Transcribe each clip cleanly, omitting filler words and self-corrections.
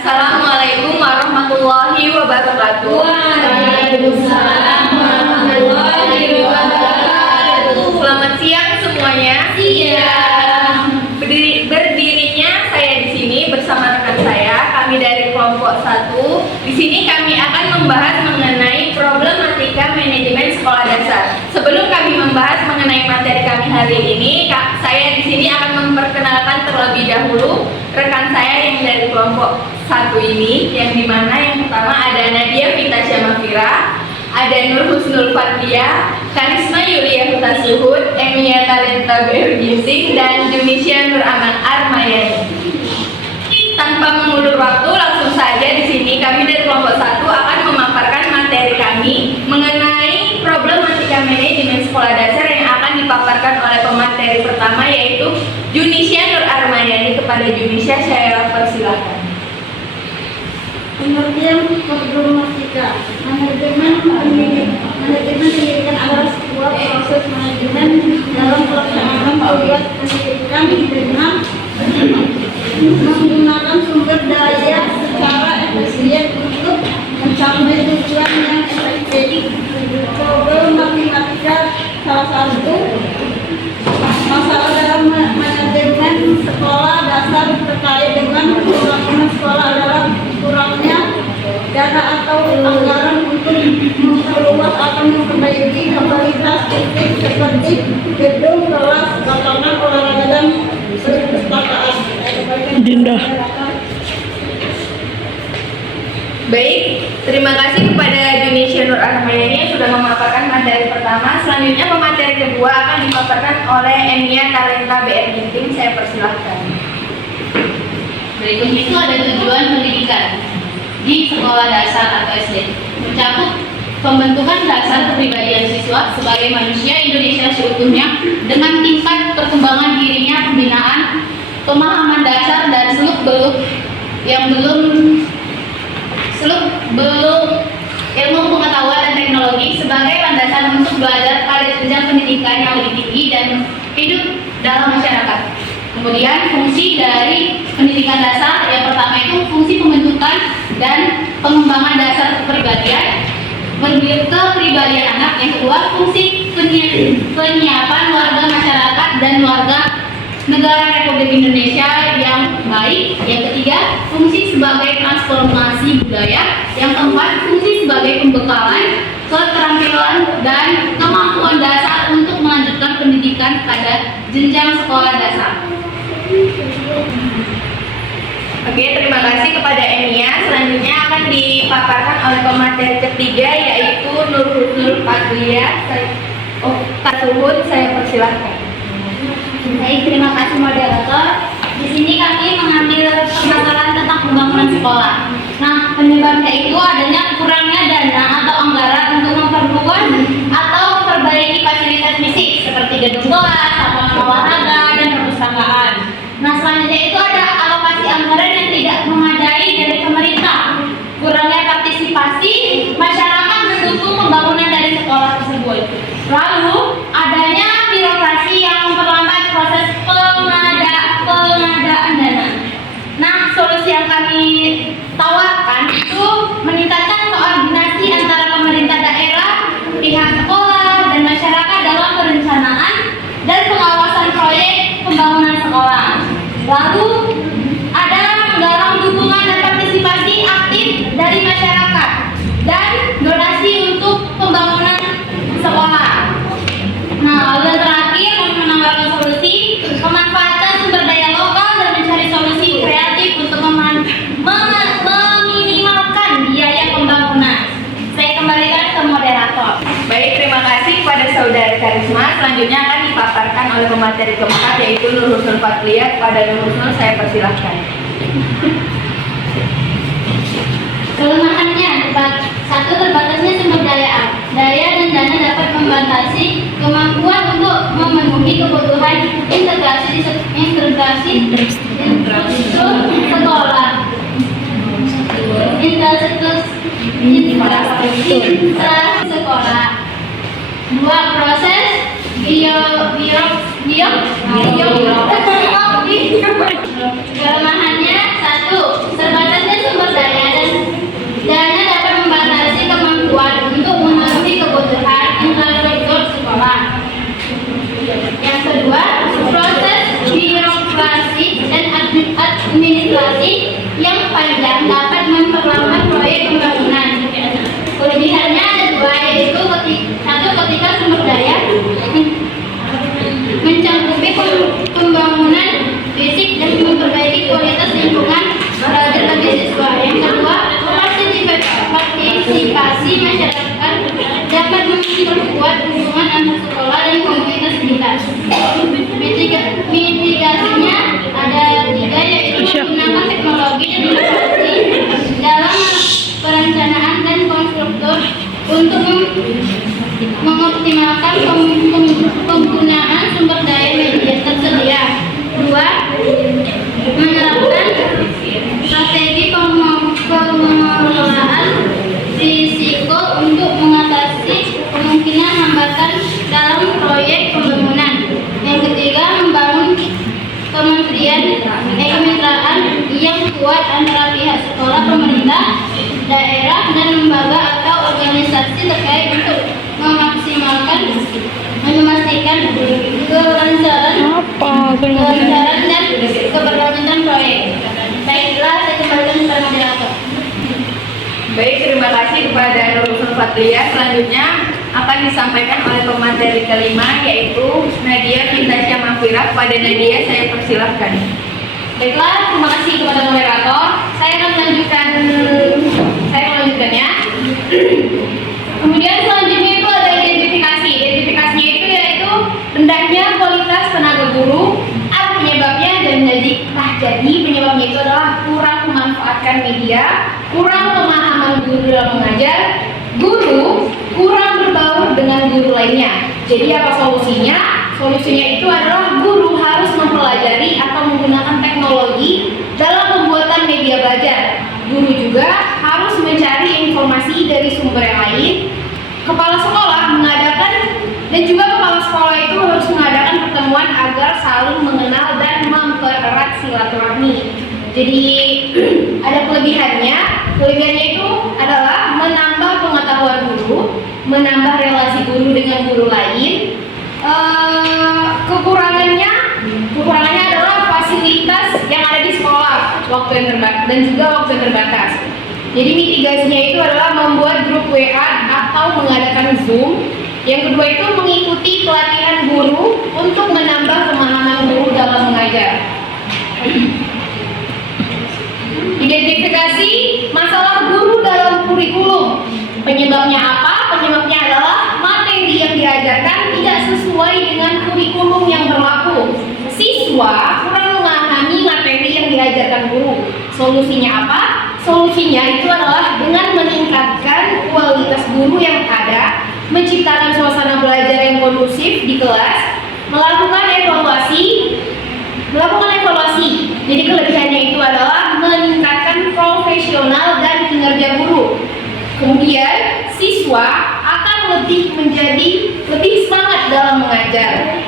Assalamualaikum warahmatullahi wabarakatuh. Waalaikumsalam warahmatullahi wabarakatuh. Selamat siang semuanya. Siang. Berdirinya saya di sini bersama rekan saya, kami dari kelompok 1. Di sini kami akan membahas mengenai problematika manajemen sekolah dasar. Sebelum kami membahas mengenai materi kami hari ini, saya di sini akan memperkenalkan terlebih dahulu rekan saya yang dari kelompok 1 ini, yang dimana yang pertama ada Nadia Vintasya Mafira, ada Nur Husnul Fadlia, Karisma Yulia Hutasuhud, Emilia Talenta Bergising, dan Junisha Nur Aman Armayani. Tanpa mengulur waktu, langsung saja di sini kami dari kelompok 1 akan memaparkan materi kami mengenai problematika manajemen sekolah dasar yang akan dipaparkan oleh pemateri pertama, yaitu Junisha Nur Armayani. Kepada Junisha saya persilahkan. Pengertian problematika manajemen pendidikan adalah sebuah proses manajemen dalam pelaksanaan program pendidikan dengan menggunakan sumber daya secara efisien untuk mencapai tujuan yang efektif. Problematika salah satu masalah dalam manajemen sekolah dasar terkait dengan pembangunan sekolah adalah kurangnya dana atau anggaran untuk memperluas atau memperbaiki kapasitas fisik seperti gedung, kelas, lapangan olahraga dan perpustakaan. Dinda. Baik, terima kasih kepada Junisha Nur Armayani yang sudah memaparkan materi pertama. Selanjutnya pemateri kedua akan dipaparkan oleh Emilia Talenta BR Ginting. Saya persilahkan. Berikut itu ada tujuan pendidikan di sekolah dasar atau SD, mencakup pembentukan dasar kepribadian siswa sebagai manusia Indonesia seutuhnya dengan tingkat perkembangan dirinya, pembinaan, pemahaman dasar dan seluk-beluk ilmu pengetahuan dan teknologi sebagai landasan untuk belajar pada jenjang pendidikan yang lebih tinggi dan hidup dalam masyarakat. Kemudian fungsi dari pendidikan dasar yang pertama itu fungsi pembentukan dan pengembangan dasar kepribadian anak. Yang kedua fungsi penyiapan warga masyarakat dan warga negara Republik Indonesia yang baik. Yang ketiga fungsi sebagai transformasi budaya. Yang keempat fungsi sebagai pembekalan keterampilan dan kemampuan dasar untuk melanjutkan pendidikan pada jenjang sekolah dasar. Oke, terima kasih kepada Emilia. Selanjutnya akan dipaparkan oleh pemateri ketiga, yaitu Nur Husnul Fadlia. Saya persilahkan. Baik, terima kasih moderator. Di sini kami mengambil permasalahan tentang pembangunan sekolah. Nah, penyebabnya itu adanya kurangnya dana atau anggaran untuk memperluas atau memperbaiki fasilitas fisik seperti gedung kelas, lapangan olahraga, dan perpustakaan. Nah, selanjutnya itu ada alokasi anggaran yang tidak memadai dari pemerintah, kurangnya partisipasi masyarakat mendukung pembangunan dari sekolah tersebut. Lalu adanya birokrasi yang memperlambat proses pengadaan dana. Nah, solusi yang kami tawarkan itu meningkatkan koordinasi antara pemerintah daerah, pihak sekolah, dan masyarakat dalam perencanaan dan pengawasan proyek pembangunan sekolah. Lalu ada menggalang dukungan dan partisipasi aktif dari masyarakat dan donasi untuk pembangunan sekolah. Nah, lalu yang terakhir kami menawarkan solusi pemanfaatan sumber daya lokal dan mencari solusi kreatif untuk meminimalkan biaya pembangunan. Saya kembalikan ke moderator. Baik, terima kasih kepada Saudara Karisma. Selanjutnya akan dipaparkan oleh pemateri keempat, yaitu Nur Husnul Fadlia. Kepada Nur Husnul saya persilahkan. Kelemahannya, satu, terbatasnya sumber daya dan dana dapat membatasi kemampuan untuk memenuhi kebutuhan integrasi sekolah. Sekolah. Dua, proses kelemahannya, satu, terbatasnya sumber daya, mencakupi pembangunan fisik dan memperbaiki kualitas lingkungan belajar bagi siswa. Yang kedua, partisipasi masyarakat dapat memperkuat hubungan antar sekolah dan komunitas sekitar. Mitigasinya ada 3, yaitu menggunakan teknologi dan inovasi dalam perencanaan dan konstruktur untuk mengoptimalkan penggunaan sumber daya media tersedia. 2, menerapkan strategi pengelolaan risiko untuk mengatasi kemungkinan hambatan dalam proyek pembangunan. Yang ketiga, membangun kemitraan yang kuat antara pihak sekolah, pemerintah, daerah, dan lembaga atau organisasi terkait untuk memastikan kelancaran dan keberlanjutan proyek. Baiklah, saya kembalikan kepada moderator. Baik, terima kasih kepada Nurul Fatlia. Selanjutnya akan disampaikan oleh pemateri kelima, yaitu Nadia Fintasya Mafira. Kepada Nadia saya persilahkan. Baiklah, terima kasih kepada moderator. Saya akan melanjutkannya. Kemudian selanjutnya itu ada identifikasi. Identifikasinya itu yaitu rendahnya kualitas tenaga guru. Apa penyebabnya? Jadi penyebabnya itu adalah kurang memanfaatkan media, kurang pemahaman guru dalam mengajar, guru kurang berbaur dengan guru lainnya. Jadi apa solusinya? Solusinya itu adalah guru harus mempelajari atau menggunakan teknologi dalam pembuatan media belajar. Guru juga harus mencari informasi dari sumber yang lain. Kepala sekolah mengadakan dan juga kepala sekolah itu harus mengadakan pertemuan agar saling mengenal dan mempererat silaturahmi. Jadi ada kelebihannya. Kelebihannya itu adalah menambah pengetahuan guru, menambah relasi guru dengan guru lain. Kekurangannya adalah fasilitas yang ada di sekolah, waktu yang terbatas dan juga waktu yang terbatas. Jadi mitigasinya itu adalah membuat grup WA atau mengadakan Zoom. Yang kedua itu mengikuti pelatihan guru untuk menambah pemahaman guru dalam mengajar. Identifikasi masalah guru dalam kurikulum. Penyebabnya apa? Penyebabnya adalah materi yang diajarkan tidak sesuai dengan kurikulum yang berlaku. Siswa kurang memahami materi yang diajarkan guru. Solusinya apa? Solusinya itu adalah dengan meningkatkan kualitas guru yang ada, menciptakan suasana belajar yang kondusif di kelas, melakukan evaluasi. Jadi kelebihannya itu adalah meningkatkan profesional dan kinerja guru. Kemudian siswa akan lebih semangat dalam mengajar.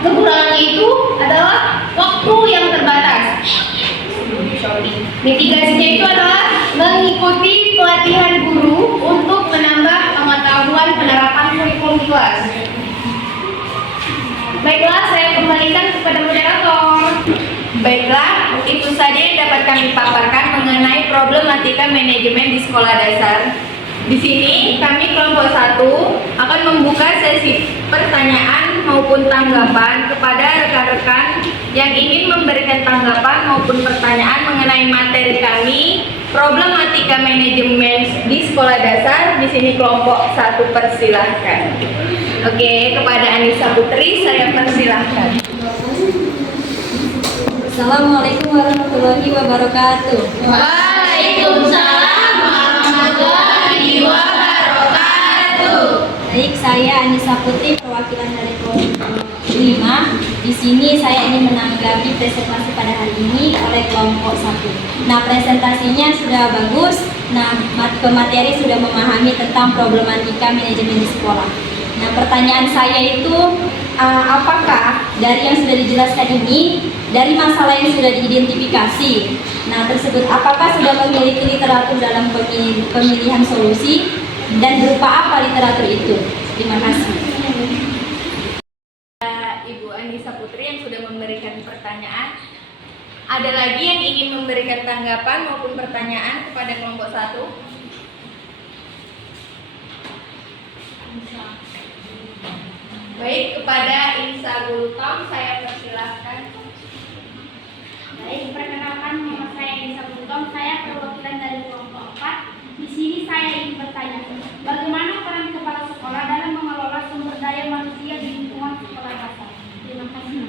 Kekurangannya itu adalah waktu yang terbatas. Mitigasinya itu adalah mengikuti pelatihan guru untuk menambah pengetahuan penerapan kurikulum di kelas. Baiklah, saya kembalikan kepada moderator. Baiklah, itu saja yang dapat kami paparkan mengenai problematika manajemen di sekolah dasar. Di sini kami kelompok 1 akan membuka sesi pertanyaan maupun tanggapan kepada rekan-rekan yang ingin memberikan tanggapan maupun pertanyaan mengenai materi kami problematika manajemen di sekolah dasar. Di sini kelompok 1 persilahkan. Oke, kepada Anissa Putri saya persilahkan. Assalamualaikum warahmatullahi wabarakatuh. Waalaikumsalam warahmatullahi wabarakatuh. Baik, saya Anissa Putri, perwakilan dari kelompok 5. Di sini saya ingin menanggapi presentasi pada hari ini oleh kelompok 1. Nah, presentasinya sudah bagus. Nah, pemateri sudah memahami tentang problematika manajemen di sekolah. Nah, pertanyaan saya itu apakah dari yang sudah dijelaskan ini, dari masalah yang sudah diidentifikasi, nah tersebut apakah sudah memiliki literatur dalam pemilihan solusi dan berupa apa literatur itu? Terima kasih. Ibu Anissa Putri yang sudah memberikan pertanyaan. Ada lagi yang ingin memberikan tanggapan maupun pertanyaan kepada kelompok 1? Baik, kepada Insa Gultom saya persilahkan. Baik, perkenalkan nama saya Insa Gultom, saya perwakilan dari kelompok 4. Di sini saya ingin bertanya, bagaimana peran kepala sekolah dalam mengelola sumber daya manusia di lingkungan sekolah dasar? Terima kasih.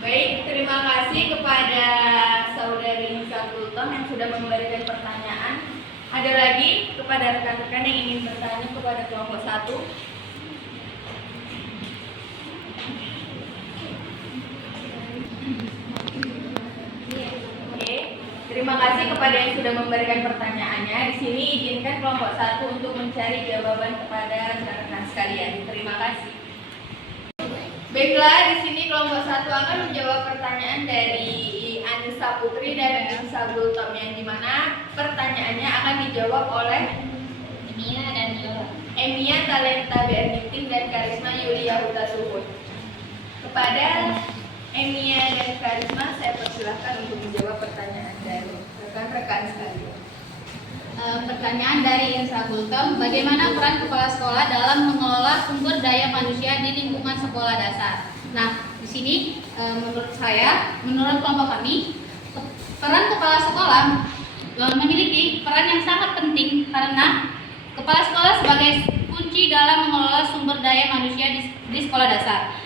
Baik, terima kasih kepada saudari Insa Gultom yang sudah memberikan pertanyaan. Ada lagi kepada rekan-rekan yang ingin bertanya kepada kelompok 1? Oke, terima kasih kepada yang sudah memberikan pertanyaannya. Di sini izinkan kelompok 1 untuk mencari jawaban kepada rekan-rekan sekalian. Terima kasih. Baiklah, di sini kelompok 1 akan menjawab pertanyaan dari Anissa Putri dan Insa Gultom, yang dimana pertanyaannya akan dijawab oleh Emia dan Yola. Emia Talenta Bernitin dan Karisma Yulia Huta Suhud. Kepada Emia dan Karisma saya persilahkan untuk menjawab pertanyaan dari rekan-rekan sekalian. Pertanyaan dari Insa Gultom, bagaimana peran kepala sekolah dalam mengelola sumber daya manusia di lingkungan sekolah dasar? Nah, di sini menurut kelompok kami, peran kepala sekolah memiliki peran yang sangat penting karena kepala sekolah sebagai kunci dalam mengelola sumber daya manusia di sekolah dasar,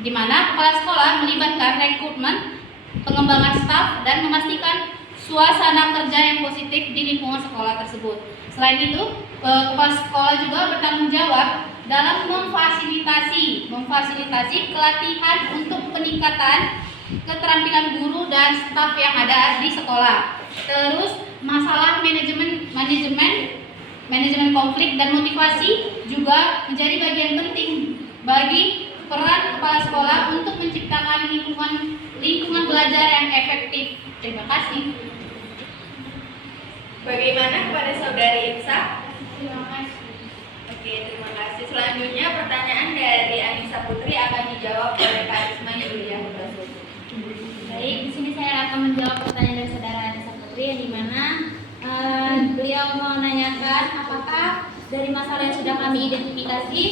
di mana kepala sekolah melibatkan rekrutmen, pengembangan staf, dan memastikan suasana kerja yang positif di lingkungan sekolah tersebut. Selain itu, kepala sekolah juga bertanggung jawab dalam memfasilitasi pelatihan untuk peningkatan keterampilan guru dan staf yang ada di sekolah. Terus masalah manajemen konflik dan motivasi juga menjadi bagian penting bagi peran kepala sekolah untuk menciptakan lingkungan belajar yang efektif. Terima kasih. Bagaimana kepada saudari Insa? Terima kasih. Oke, terima kasih. Selanjutnya pertanyaan dari Anissa Putri akan dijawab oleh Karisma Yulia Huta Suhud. Baik, di sini saya akan menjawab pertanyaan dari saudara Anissa Putri, yang dimana beliau menanyakan apakah dari masalah yang sudah kami identifikasi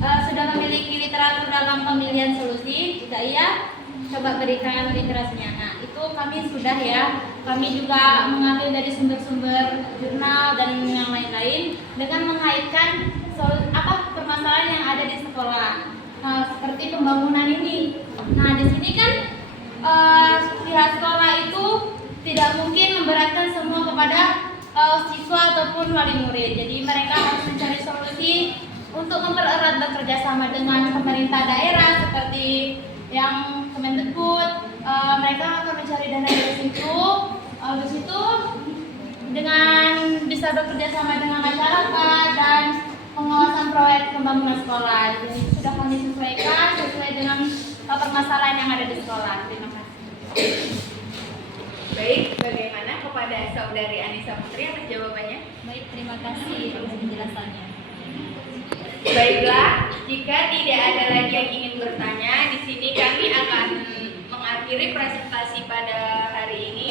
sudah memiliki literatur dalam pemilihan solusi. Jika iya, coba berikan literasinya. Nah, itu kami sudah ya. Kami juga mengambil dari sumber-sumber jurnal dan yang lain-lain dengan mengaitkan permasalahan yang ada di sekolah. Seperti pembangunan ini. Nah, di sini kan pihak sekolah itu tidak mungkin memberatkan semua kepada siswa ataupun wali murid. Jadi mereka harus mencari solusi untuk mempererat bekerja sama dengan pemerintah daerah seperti yang Kemendikbud. Mereka akan mencari dana dari situ. Habis itu dengan bisa bekerja sama dengan masyarakat dan pengawasan proyek pembangunan sekolah. Jadi sudah kami sesuaikan sesuai dengan permasalahan yang ada di sekolah. Terima kasih. Baik, bagaimana kepada saudari Anissa Putri atas jawabannya? Baik, terima kasih atas penjelasannya. Baiklah, jika tidak ada lagi yang ingin bertanya, di sini kami akan mengakhiri presentasi pada hari ini.